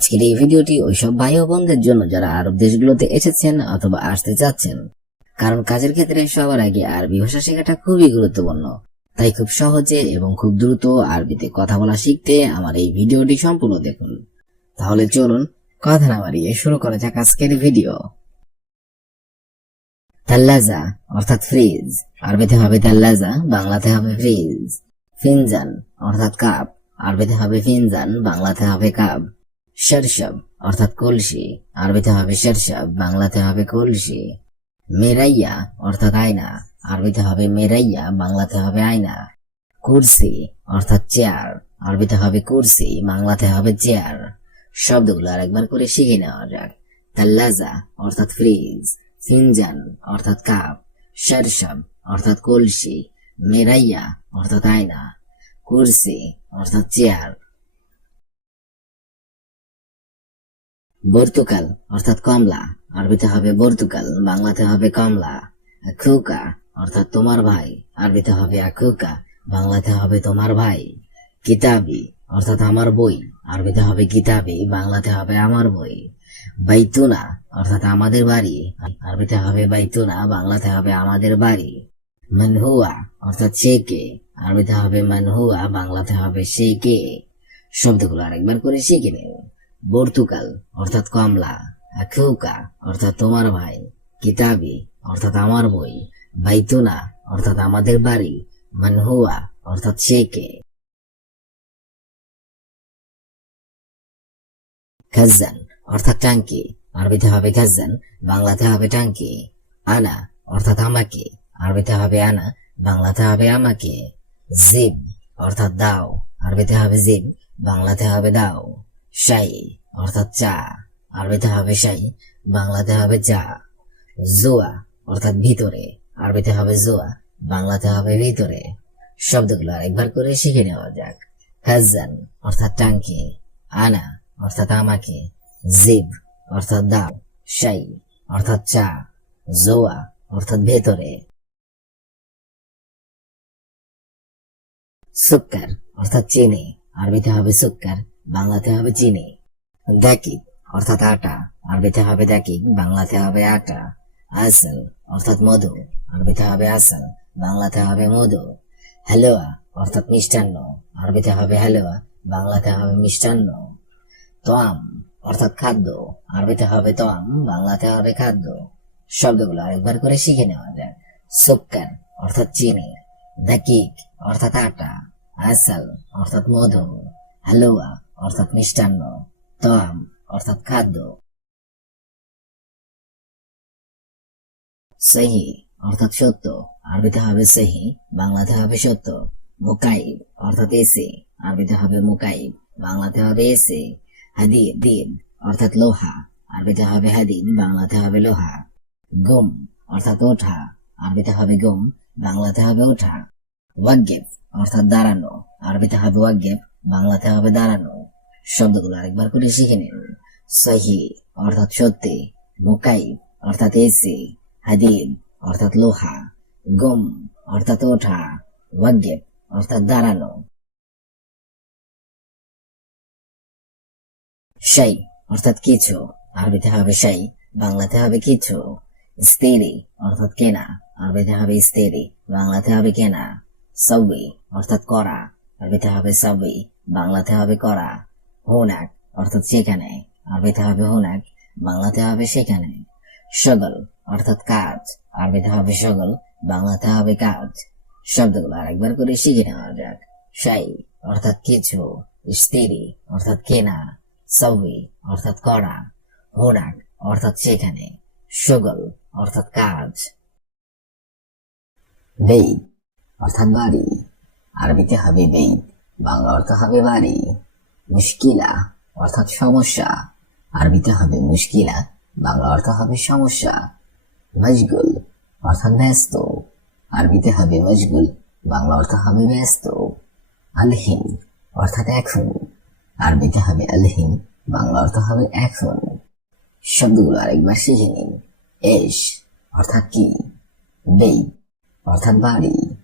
আজকের এই ভিডিওটি ওইসব ভাই ও বোনদের জন্য যারা আরব দেশগুলোতে এসেছেন অথবা আসতে চাচ্ছেন। কারণ কাজের ক্ষেত্রে সবার আগে আরবি ভাষা শেখাটা খুবই গুরুত্বপূর্ণ। তাই খুব সহজে এবং খুব দ্রুত আরবিতে কথা বলা শিখতে আমার এই ভিডিওটি সম্পূর্ণ দেখুন। তাহলে চলুন কথা না বাড়িয়ে শুরু করা যাক আজকের ভিডিও। তাল্লাজা অর্থাৎ ফ্রিজ। আরবিতে হবে তাল্লাজা, বাংলাতে হবে ফ্রিজ। ফিনজান অর্থাৎ কাপ। আরবিতে হবে ফিনজান, বাংলাতে হবে কাপ। শরশব অর্থাৎ কলসি। আরবিতে হবে শরশব বাংলাতে হবে কলসি। মেরাইয়া, অর্থাৎ আয়না। আরবিতে হবে মেরাইয়া, বাংলাতে হবে আয়না। কুরসি, অর্থাৎ চেয়ার। আরবিতে হবে কুরসি, বাংলাতে হবে চেয়ার। শব্দগুলো আর একবার করে শিখে নেওয়া যাক। তাল্লাজা, অর্থাৎ ফ্রিজ। ফিনজান, অর্থাৎ কাপ। শরশব অর্থাৎ কলসি। মেরাইয়া, অর্থাৎ আয়না। কুরসি, অর্থাৎ চেয়ার। বর্তুকাল, অর্থাৎ কমলা। আরবিতে হবে বর্তুকাল, বাংলাতে হবে কমলা। আখুকা, অর্থাৎ তোমার ভাই। আরবিতে হবে আখুকা, বাংলাতে হবে তোমার ভাই। কিতাবি, অর্থাৎ আমার বই। আরবিতে হবে কিতাবি, বাংলাতে হবে আমার বই। বাইতুনা, অর্থাৎ আমাদের বাড়ি। আরবিতে হবে বাইতুনা, বাংলাতে হবে আমাদের বাড়ি। মানহুয়া, অর্থাৎ সে কে? আরবিতে হবে মানহুয়া, বাংলাতে হবে সে কে? শব্দগুলো আরেকবার করে শিখে নিন বর্তুকাল, অর্থাৎ কমলা আখুকা অর্থাৎ তোমার ভাই, কিতাবি, অর্থাৎ আমার বই, বাইতুনা, অর্থাৎ আমাদের বাড়ি, মানহুয়া, অর্থাৎ সে কে খাজান অর্থাৎ টাঙ্কি, আরবিতে হবে খাজান বাংলাতে হবে টাঙ্কি। আনা, অর্থাৎ আমাকে, আরবিতে হবে আনা, বাংলাতে হবে আমাকে। জিব অর্থাৎ দাও, আরবিতে হবে জিব বাংলাতে হবে দাও। শাই অর্থাৎ চা। আরবিতে হবে শাই বাংলাতে হবে চা। জোয়া, অর্থাৎ ভিতরে। আরবিতে হবে জোয়া, বাংলাতে হবে ভিতরে। শব্দগুলো আরেকবার করে শিখে নেওয়া যাক। খাজান অর্থাৎ টাঙ্কি। আনা, অর্থাৎ আমাকে। জিব, অর্থাৎ দাও। শাই অর্থাৎ চা। জোয়া, অর্থাৎ ভেতরে। সুক্কার, অর্থাৎ চিনি। আরবিতে হবে সুক্কার। বাংলাতে হবে চিনি। দাকিক অর্থাৎ আটা। আরবিতে হবে দাকিক বাংলাতে হবে আটা। আসল, অর্থাৎ মধু। আরবিতে হবে আসল, বাংলাতে হবে মধু। হালুয়া, অর্থাৎ মিষ্টান্ন। আরবিতে হবে হালুয়া, বাংলাতে হবে মিষ্টান্ন। তোয়াম অর্থাৎ খাদ্য। আরবিতে হবে তোয়াম বাংলাতে হবে খাদ্য। শব্দগুলো আরেকবার করে শিখে নেওয়া যায় সুক্কার অর্থাৎ চিনি। দাকিক অর্থাৎ আটা। আসাল, অর্থাৎ মধু। হালুয়া অর্থাৎ মিষ্টান্ন তোয়াম অর্থাৎ খাদ্য। সহি, অর্থাৎ সত্য। আরবিতে হবে সহি, বাংলাতে হবে সত্য। মুকাইব, অর্থাৎ এসে। আরবিতে হবে মুকাইব, বাংলাতে হবে এসে। হাদিদ, দিদ, অর্থাৎ লোহা। আরবিতে হবে হাদিদ, বাংলাতে হবে লোহা। গুম, অর্থাৎ ওঠা। আরবিতে হবে গুম, বাংলাতে হবে ওঠা। ওয়াগেব অর্থাৎ দাঁড়ানো। আরবিতে হবে ওয়াগেব বাংলাতে হবে দাঁড়ানো। শব্দগুলো আরেকবার করে শিখে নিন। সহি অর্থাৎ সত্যি, মুকাইব অর্থাৎ এসি হাদিদ অর্থাৎ লোহা, গুম অর্থাৎ ওঠা ওয়াগেব অর্থাৎ দাঁড়ানো। শাই অর্থাৎ কিছু, আরবিতে হবে শাই, বাংলাতে হবে কিছু। স্তেরি অর্থাৎ কেনা, আরবিতে হবে স্তেরি, বাংলাতে হবে কেনা। সবই অর্থাৎ করা, আরবিতে হবে সবই, বাংলাতে হবে করা। হোনাক অর্থাৎ সেখানে, আরবিতে হবে হোনাক, বাংলাতে হবে সেখানে। সগল অর্থাৎ কাজ, আরবিতে হবে সগল বাংলাতে হবে কাজ। শব্দগুলো আরেকবার করে শিখে নেওয়া যাক। সাই অর্থাৎ কিছু, স্ত্রী অর্থাৎ কেনা সবই অর্থাৎ করা, হোনাক অর্থাৎ সেখানে সগল অর্থাৎ কাজ। বেদ অর্থাৎ বাড়ি, আরবিতে হবে বেদ বাংলা অর্থ হবে বাড়ি। মুশকিলা অর্থাৎ সমস্যা। আরবিতে হবে মুশকিলা, বাংলা অর্থ হবে সমস্যা। মজগুল অর্থাৎ ব্যস্ত। আরবিতে হবে মজগুল, বাংলা অর্থ হবে ব্যস্ত। আলহিম অর্থাৎ এখন। আরবিতে হবে আলহিম, বাংলা অর্থ হবে এখন। শব্দগুলো আরেকবার শিখে নিন। এস অর্থাৎ কি? বেদ অর্থাৎ বাড়ি।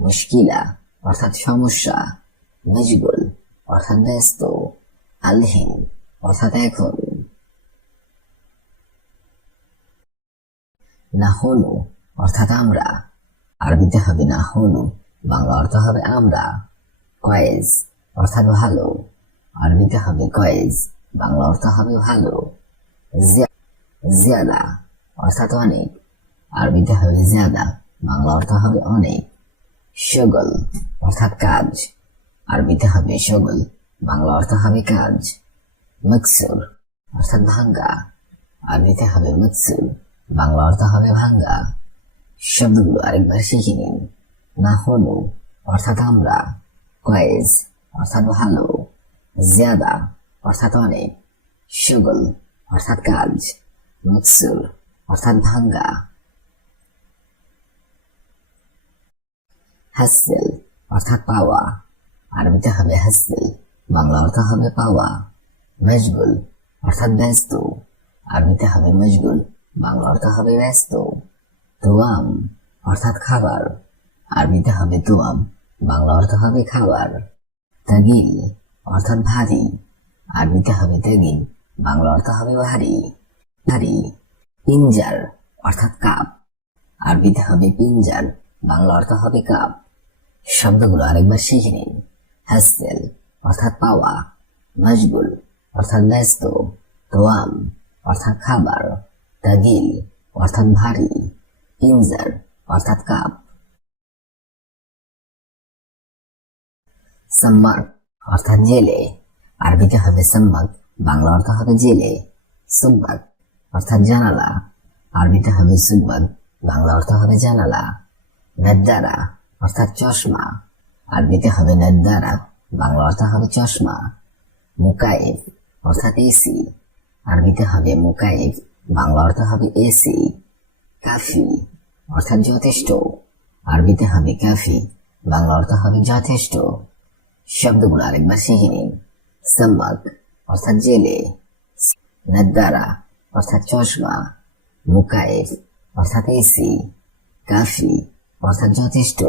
মুশকিলা অর্থাৎ সমস্যা। মজগুল অর্থাৎ ব্যস্ত আলহিম অর্থাৎ এখন। না হনু, অর্থাৎ আমরা। আরবিতে হবে না হনু, বাংলা অর্থ হবে আমরা। কয়েজ, অর্থাৎ ভালো। আরবিতে হবে কয়েজ, বাংলা অর্থ হবে ভালো। জিয়া- জিয়াদা, অর্থাৎ অনেক। আরবিতে হবে জিয়াদা, বাংলা অর্থ হবে অনেক। শগল, অর্থাৎ কাজ। আরবিতে হবে শগল বাংলা অর্থ হবে কাজ। মকসুর, অর্থাৎ ভাঙ্গা। আরবিতে হবে মকসুর, বাংলা অর্থ হবে ভাঙ্গা। শব্দগুলো আরেকবার শিখে নিন। না হলো, অর্থাৎ আমরা। কয়েজ, অর্থাৎ ভালো। জিয়াদা, অর্থাৎ অনেক। শগল অর্থাৎ কাজ। মকসুর, অর্থাৎ ভাঙ্গা। হাসেল অর্থাৎ পাওয়া। আরবিতে হবে হাসেল বাংলা অর্থ হবে পাওয়া মশগুল অর্থাৎ ব্যস্ত। আরবিতে হবে মশগুল বাংলা অর্থ হবে ব্যস্ত। তোয়াম অর্থাৎ খাবার। আরবিতে হবে তোয়াম বাংলা অর্থ হবে খাবার। তাগিল অর্থাৎ ভারী। আরবিতে হবে তাগিল, বাংলা অর্থ হবে ভারী। ভারী। পিঞ্জার অর্থাৎ কাপ। আরবিতে হবে পিঞ্জার, বাংলা অর্থ হবে কাপ। শব্দগুলো আরেকবার শিখে নিন। হাসেল অর্থাৎ পাওয়া, মশগুল, অর্থাৎ ব্যস্ত তোয়াম অর্থাৎ খাবার তাগিল অর্থাৎ ভারী, পিঞ্জার, অর্থাৎ কাপ। সম্মাক অর্থাৎ জেলে, আরবিতে হবে সম্মাক বাংলা অর্থ হবে জেলে। সুব্বাক অর্থাৎ জানালা, আরবিতে হবে সুব্বাক বাংলা অর্থ হবে জানালা। নদ্দারা, অর্থাৎ চশমা। আরবিতে হবে নদ্দারা বাংলা অর্থ হবে চশমা মুকাইফ অর্থাৎ এসি। আরবিতে হবে মুকাইফ বাংলা অর্থ হবে এসি, কাফি, অর্থাৎ যথেষ্ট। আরবিতে হবে কাফি, বাংলা অর্থ হবে যথেষ্ট। শব্দগুলো আরেকবার শিখে নিন। সম্মাক, অর্থাৎ জেলে। নদ্দারা অর্থাৎ চশমা। মুকাইফ অর্থাৎ এসি। কাফি, অর্থাৎ যথেষ্ট।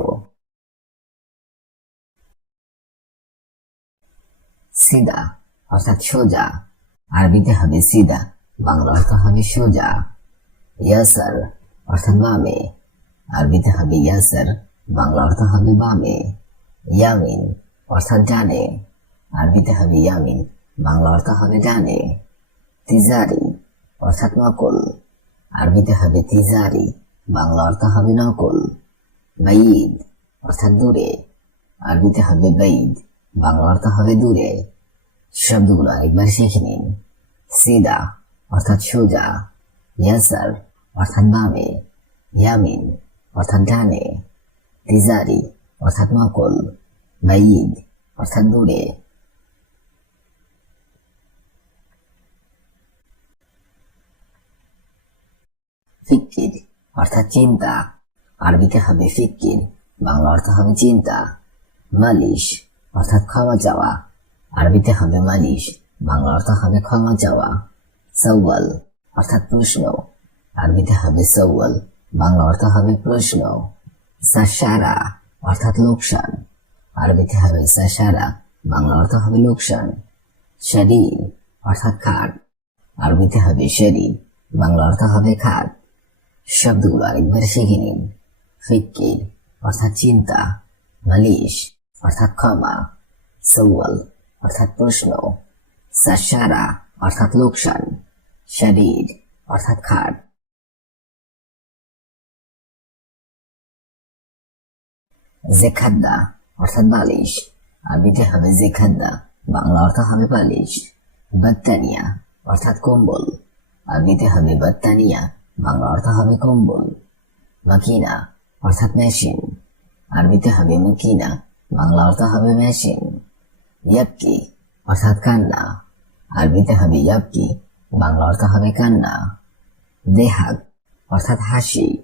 সিদা, অর্থাৎ সোজা। আরবিতে হবে সিদা, বাংলা অর্থ হবে সোজা। ইয়াসার অর্থাৎ বামে। আরবিতে হবে ইয়াসার, বাংলা অর্থ হবে বামে। ইয়ামিন অর্থাৎ জানে আরবিতে হবে ইয়ামিন, বাংলা অর্থ হবে জানে তিজারি অর্থাৎ নকল। আরবিতে হবে তিজারি, বাংলা অর্থ হবে নকল। বাইদ অর্থাৎ দূরে। আরবিতে হবে বাইদ। বাংলা অর্থ হবে দূরে। শব্দগুলো আরেকবার শিখে নিন। সিদা অর্থাৎ সোজা। ইয়াসার অর্থাৎ বামে। ইয়ামিন অর্থাৎ ডানে। তিজারি অর্থাৎ নকল। বাইদ অর্থাৎ দূরে। ফিক্কির অর্থাৎ চিন্তা। আরবিতে হবে ফিক্কির, বাংলা অর্থ হবে চিন্তা। মালিশ অর্থাৎ ক্ষমা চাওয়া। আরবিতে হবে মালিশ, বাংলা অর্থ হবে ক্ষমা চাওয়া। সওয়াল, অর্থাৎ প্রশ্ন। আরবিতে হবে সওয়াল, বাংলা অর্থ হবে প্রশ্ন। সাসারা অর্থাৎ লোকসান। আরবিতে হবে সাসারা বাংলা অর্থ হবে লোকসান। শরীর, অর্থাৎ খাট। আরবিতে হবে শরীর, বাংলা অর্থ হবে খাট। শব্দগুলো আরেকবার শিখে নিন। ফিক্কির, অর্থাৎ চিন্তা। মালিশ অর্থাৎ ক্ষমা সওয়াল অর্থাৎ প্রশ্ন সাসারা অর্থাৎ লোকসান, শরীর, অর্থাৎ খাট। জেখাদ্দা অর্থাৎ বালিশ। আরবিতে হবে জেখাদ্দা বাংলা অর্থ হবে বালিশ। বাত্তানিয়া, অর্থাৎ কম্বল। আরবিতে হবে বাত্তানিয়া, বাংলা অর্থ হবে কম্বল। মাকিনা, অর্থাৎ মেশিন। আরবিতে হবে মুকিনা বাংলা অর্থ হবে মেশিন ইয়াবকি, অর্থাৎ কান্না। আরবিতে হবে ইয়াবকি বাংলা অর্থ হবে কান্না। দেহাক অর্থাৎ হাসি।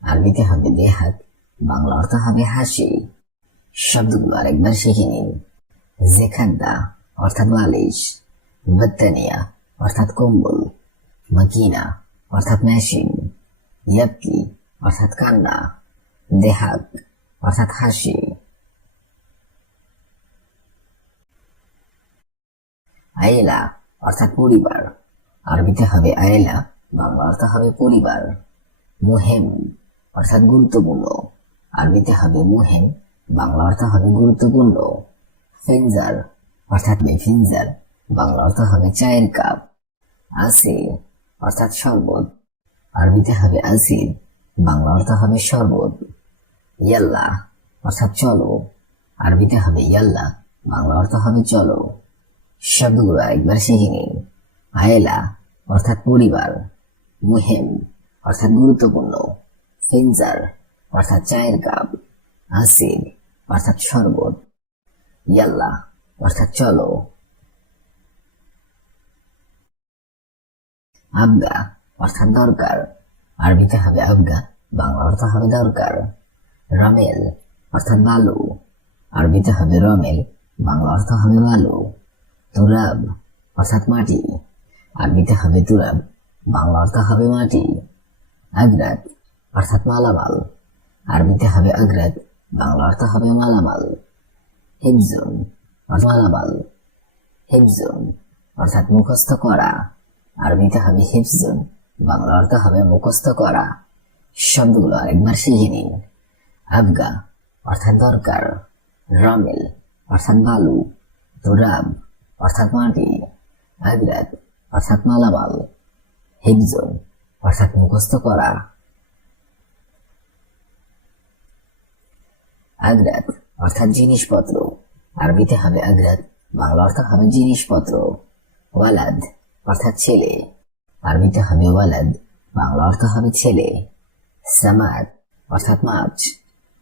আরবিতে হবে দেহাক বাংলা অর্থ হবে হাসি। শব্দগুলো আরেকবার শিখে নিন। জেখাদ্দা, অর্থাৎ বালিশ বত্তানিয়া, অর্থাৎ কম্বল। মাকিনা, অর্থাৎ মেশিন। ইয়াবকি, অর্থাৎ কান্না। দেহাক অর্থাৎ হাসি। আইলা, অর্থাৎ পরিবার। আরবিতে হবে আয়েলা বাংলা অর্থ হবে পরিবার। মুহেম, অর্থাৎ গুরুত্বপূর্ণ। আরবিতে হবে মুহেম, বাংলা অর্থ হবে গুরুত্বপূর্ণ। ফিনজার, অর্থাৎ ফিনজার, বাংলা অর্থ হবে চায়ের কাপ। আসির, অর্থাৎ শরবত। আরবিতে হবে আসির, বাংলা অর্থ হবে শরবত। ইয়াল্লা, অর্থাৎ চলো। আরবিতে হবে ইয়াল্লা, বাংলা অর্থ হবে চলো। শব্দগুলো একবার শিখে নিন আয়েলা অর্থাৎ পরিবার, মুহেম, অর্থাৎ গুরুত্বপূর্ণ, ফিনজার, অর্থাৎ চায়ের কাপ আসির অর্থাৎ শরবত, ইয়াল্লা, অর্থাৎ চলো। আবগা, অর্থাৎ দরকার, আরবিতে হবে আবগা, বাংলা অর্থ হবে দরকার। রমেল, অর্থাৎ বালু, আরবিতে হবে রমেল, বাংলা অর্থ হবে বালু। তুরাব, অর্থাৎ মাটি। আরবিতে হবে তুরাব, বাংলা অর্থ হবে মাটি। আগ্রাত, অর্থাৎ মালামাল। আরবিতে হবে আগ্রাত, বাংলা অর্থ হবে মালামাল। হিবজুন অর্থাৎ মালামাল। হিবজুন অর্থাৎ মুখস্থ করা। আরবিতে হবে হিফজুন বাংলা অর্থ হবে মুখস্থ করা। শব্দগুলো আরেকবার শিখে নিন। আবগা, অর্থাৎ দরকার। রমেল, অর্থাৎ বালু। তুরাব অর্থাৎ মাটি আগ্রাত অর্থাৎ মালামাল হিবজুন অর্থাৎ মুখস্থ করা। আগ্রাত অর্থাৎ জিনিসপত্র। আরবিতে হবে আগ্রাত, বাংলা অর্থ হবে জিনিসপত্র। ওয়ালাদ অর্থাৎ ছেলে। আরবিতে হবে ওয়ালাদ, বাংলা অর্থ হবে ছেলে। সামাদ অর্থাৎ মাছ।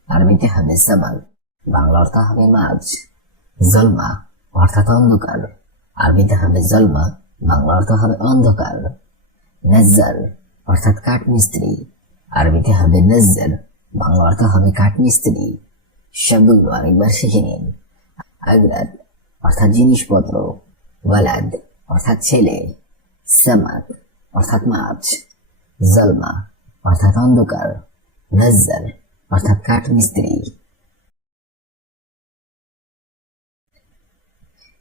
আরবিতে হবে সামাদ, বাংলা অর্থ হবে মাছ। জলমা অর্থাৎ অন্ধকার। আরবিতে হবে জলমা, বাংলা অর্থ হবে অন্ধকার। নজ্জার অর্থাৎ কাঠ মিস্ত্রি আরবিতে হবে নজ্জার, বাংলা অর্থ হবে কাঠমিস্ত্রি। শব্দগুলো আরেকবার শিখে নিন। আগ্রাত অর্থাৎ জিনিসপত্র। ওয়ালাদ অর্থাৎ ছেলে। সামাদ অর্থাৎ মাছ। জলমা অর্থাৎ অন্ধকার। নজ্জার অর্থাৎ কাঠমিস্ত্রি।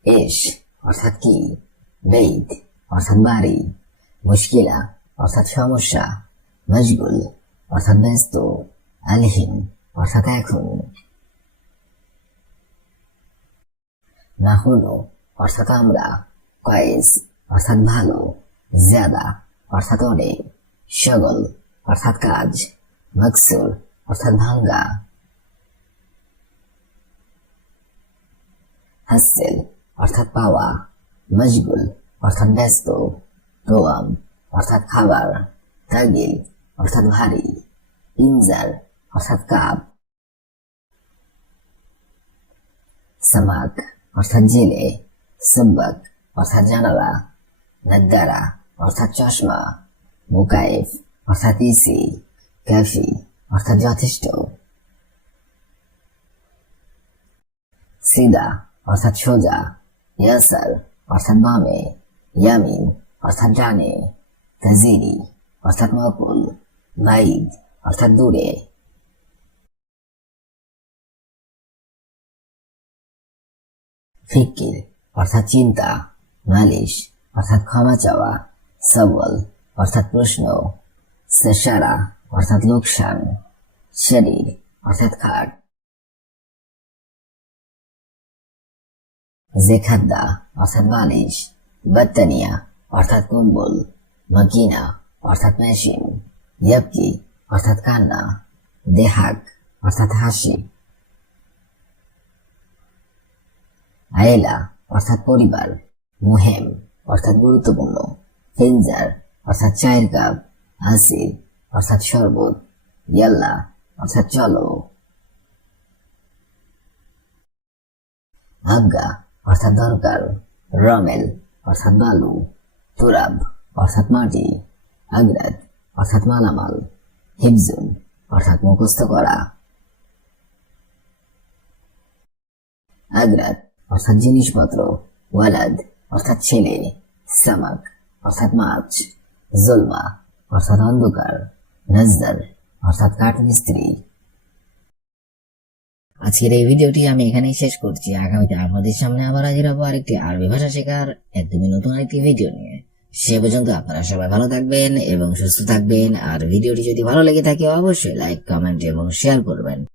এস, অর্থাৎ কি? বেদ, অর্থাৎ বাড়ি। মুশকিলা, অর্থাৎ সমস্যা। মশগুল, অর্থাৎ ব্যস্ত। আলহীন, অর্থাৎ এখন। না হলো অর্থাৎ আমরা। কয়েস, অর্থাৎ ভালো। জাদা, অর্থাৎ অনেক। সগল, অর্থাৎ কাজ। মকসুর অর্থাৎ ভাঙ্গা। হাসেল অর্থাৎ পাওয়া মশগুল অর্থাৎ ব্যস্ত তোয়াম অর্থাৎ খাবার তাগিল অর্থাৎ ভারী ইনজার অর্থাৎ কাপ, সামাক, অর্থাৎ জেলে সব্বাক অর্থাৎ জানালা, নাদ্দারা, অর্থাৎ চশমা মুকাইফ অর্থাৎ ইসি ক্যাফি, অর্থাৎ যথেষ্ট, সিদা, অর্থাৎ সোজা ইয়াসার অর্থাৎ বামে ইয়ামিন অর্থাৎ ডানে তাজিরি অর্থাৎ মকুল বাইদ অর্থাৎ দূরে ফিকির অর্থাৎ চিন্তা নালিশ অর্থাৎ ক্ষমা চাওয়া সবল অর্থাৎ প্রশ্ন সেসারা অর্থাৎ লোকসান শরীর অর্থাৎ খাট জেখাদ্দা অর্থাৎ বালিশ। বাত্তানিয়া অর্থাৎ কম্বল। মাকিনা অর্থাৎ মেশিন ইয়াবকি অর্থাৎ কান্না। দেহাক অর্থাৎ হাসি। আয়েলা অর্থাৎ পরিবার। মুহেম অর্থাৎ গুরুত্বপূর্ণ। ফিনজার অর্থাৎ চায়ের কাপ। আসির অর্থাৎ শরবত। ইয়াল্লা অর্থাৎ চলো। আজ্ঞা অর্থাৎ দরকার, রমেল, অর্থাৎ বালু, তুরাব, অর্থাৎ মাটি, আগ্রাত, অর্থাৎ মালামাল হিবজুন অর্থাৎ মুখস্থ করা, আগ্রাত, অর্থাৎ জিনিসপত্র, ওয়ালাদ, অর্থাৎ ছেলে, সামাক, অর্থাৎ মাছ, জলমা, অর্থাৎ অন্ধকার, নজদার, অর্থাৎ কাঠমিস্ত্রি আজকের এই ভিডিওটি আমি এখানেই শেষ করছি। আগামীতে আপনাদের সামনে আবার হাজির হব আরেকটি আরবি ভাষা শেখার একদমই নতুন আরেকটি ভিডিও নিয়ে। সে পর্যন্ত আপনারা সবাই ভালো থাকবেন এবং সুস্থ থাকবেন। আর ভিডিওটি যদি ভালো লেগে থাকে, অবশ্যই লাইক, কমেন্ট এবং শেয়ার করবেন।